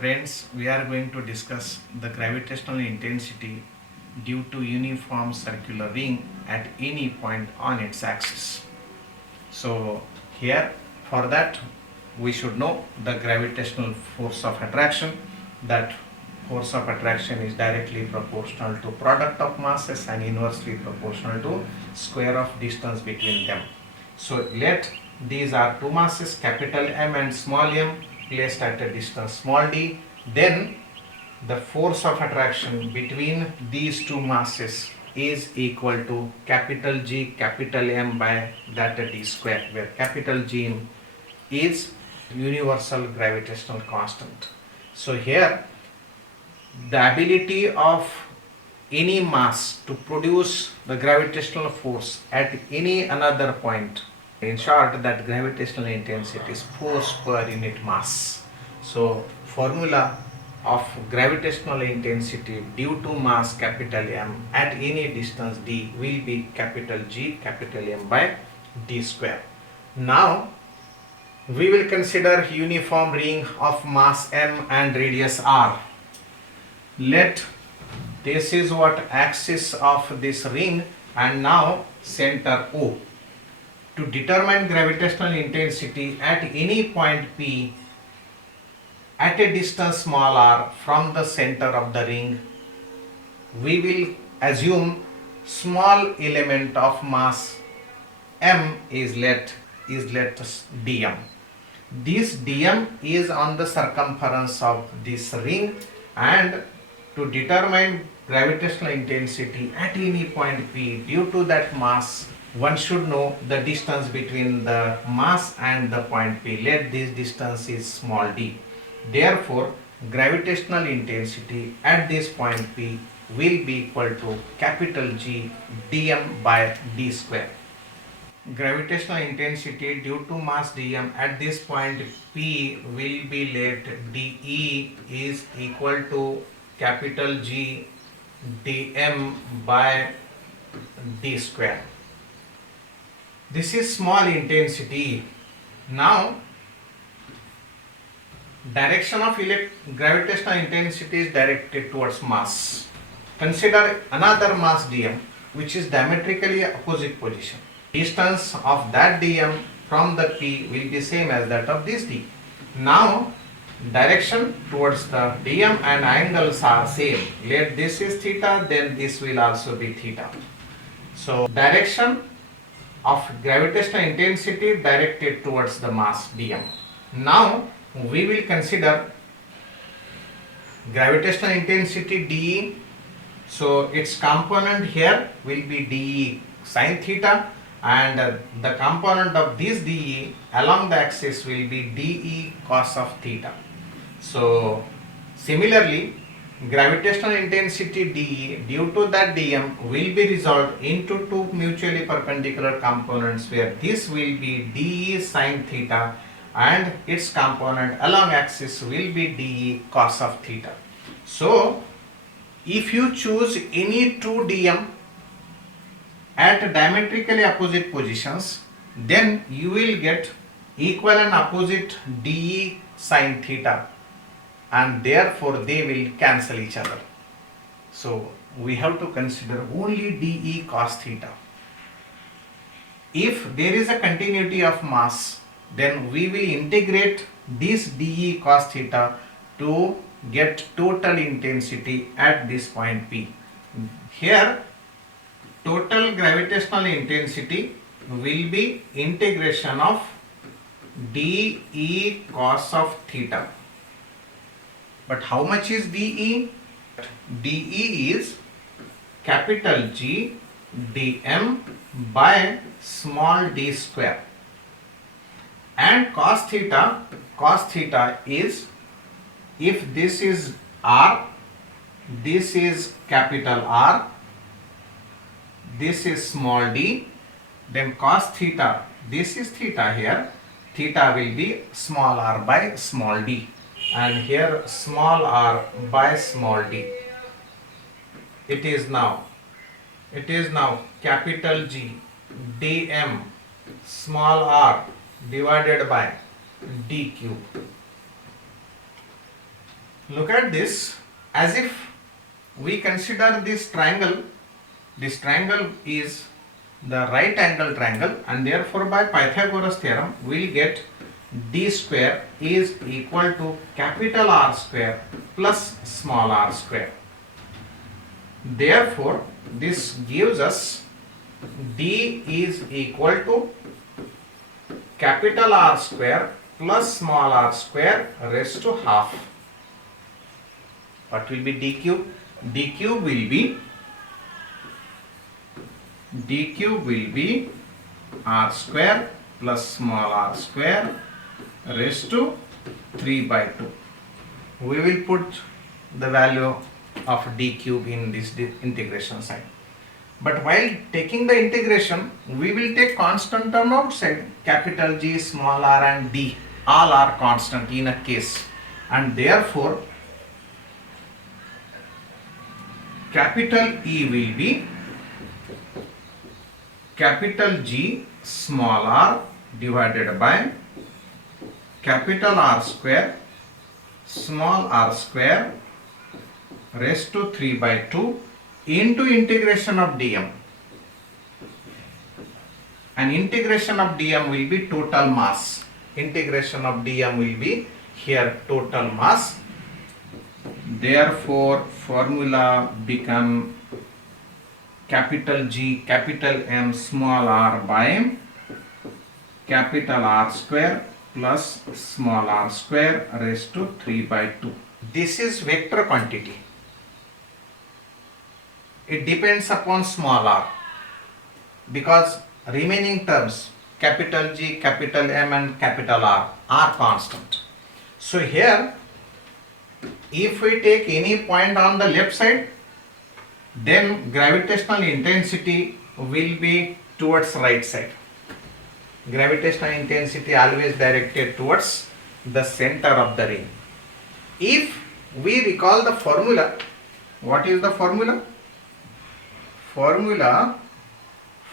Friends, we are going to discuss the gravitational intensity due to uniform circular ring at any point on its axis. So here, for that, we should know the gravitational force of attraction. That force of attraction is directly proportional to product of masses and inversely proportional to square of distance between them. So let these are two masses, capital M and small m, placed at a distance small d. Then the force of attraction between these two masses is equal to capital G capital M by that d square, where capital G is universal gravitational constant. So here the ability of any mass to produce the gravitational force at any another point, in short, that gravitational intensity is force per unit mass. So formula of gravitational intensity due to mass capital M at any distance d will be capital G capital M by d square. Now we will consider uniform ring of mass m and radius r. Let this is what axis of this ring, and now center O. To determine gravitational intensity at any point P at a distance small r from the center of the ring, we will assume small element of mass m is let dm. This dm is on the circumference of this ring, and to determine gravitational intensity at any point P due to that mass, one should know the distance between the mass and the point P. Let this distance is small d. Therefore, gravitational intensity at this point P will be equal to capital G dm by d square. Gravitational intensity due to mass dm at this point P will be let dE is equal to capital G dm by d square. This is small intensity. Now direction of gravitational intensity is directed towards mass. Consider another mass dm which is diametrically opposite position. Distance of that dm from the P will be same as that of this d. Now direction towards the dm and angles are same. Let this is theta, then this will also be theta. So direction of gravitational intensity directed towards the mass dm. Now we will consider gravitational intensity dE. So its component here will be dE sin theta, and the component of this dE along the axis will be dE cos of theta. So similarly, gravitational intensity dE due to that dm will be resolved into two mutually perpendicular components, where this will be dE sin theta and its component along axis will be dE cos of theta. So if you choose any two dm at diametrically opposite positions, then you will get equal and opposite dE sin theta, and therefore they will cancel each other. So we have to consider only dE cos theta. If there is a continuity of mass, then we will integrate this dE cos theta to get total intensity at this point P. Here total gravitational intensity will be integration of dE cos of theta. But how much is dE? dE is capital G dm by small d square, and cos theta is, if this is R, this is capital R, this is small d, then cos theta, this is theta here, theta will be small r by small d, and here small r by small d. It is now capital G dm small r divided by d cube. Look at this as if we consider this triangle. This triangle is the right angle triangle, and therefore by Pythagoras theorem we will get d square is equal to capital R square plus small r square. Therefore this gives us d is equal to capital R square plus small r square raised to half. What will be d cube? d cube will be r square plus small r square raised to 3 by 2. We will put the value of d cube in this integration side. But while taking the integration, we will take constant term outside. Capital G, small r and d all are constant in a case, and therefore capital E will be capital G small r divided by capital R square small r square raised to 3 by 2 into integration of dm. And integration of dm will be total mass. Integration of dm will be here total mass. Therefore formula become capital G capital M small r by capital R square plus small r square raised to 3 by 2. This is vector quantity. It depends upon small r because remaining terms capital G, capital M and capital R are constant. So here if we take any point on the left side, then gravitational intensity will be towards right side. Gravitational intensity always directed towards the center of the ring. If we recall the formula, what is the formula? Formula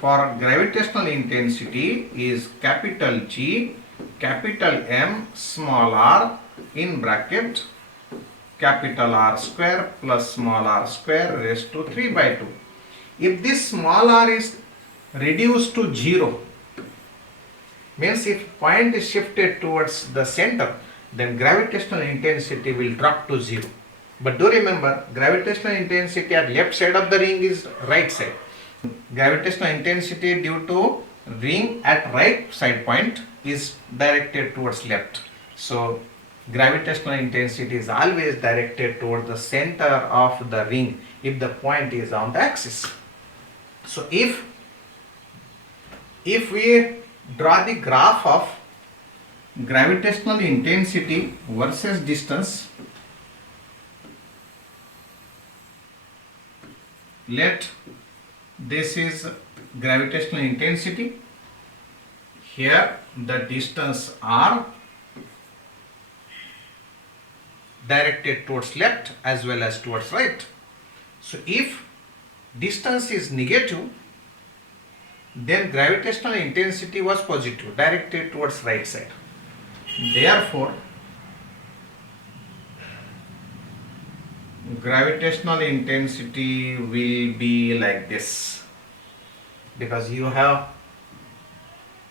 for gravitational intensity is capital G, capital M, small r in bracket capital R square plus small r square raised to 3 by 2. If this small r is reduced to 0, means if point is shifted towards the center, then gravitational intensity will drop to 0. But do remember, gravitational intensity at left side of the ring is right side. Gravitational intensity due to ring at right side point is directed towards left. So gravitational intensity is always directed towards the center of the ring if the point is on the axis. So if we draw the graph of gravitational intensity versus distance, let this is gravitational intensity, here the distance r directed towards left as well as towards right. So if distance is negative, then gravitational intensity was positive, directed towards right side. Therefore gravitational intensity will be like this, because you have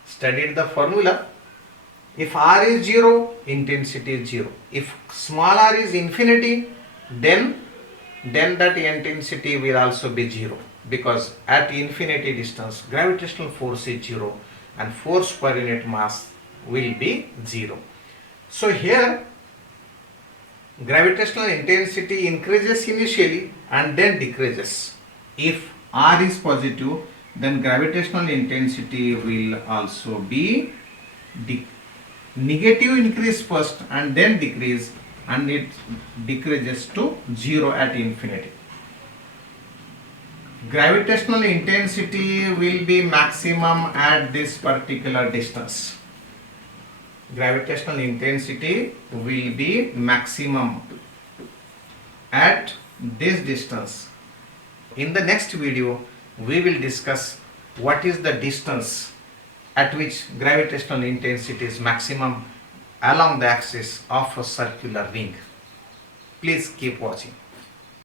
studied the formula. If r is 0, intensity is 0. If small r is infinity, then that intensity will also be 0, because at infinity distance gravitational force is 0 and force per unit mass will be 0. So here gravitational intensity increases initially and then decreases. If r is positive, then gravitational intensity will also be negative, increase first and then decrease, and it decreases to 0 at infinity. Gravitational intensity will be maximum at this particular distance. Gravitational intensity will be maximum at this distance. In the next video, we will discuss what is the distance at which gravitational intensity is maximum along the axis of a circular ring. Please keep watching.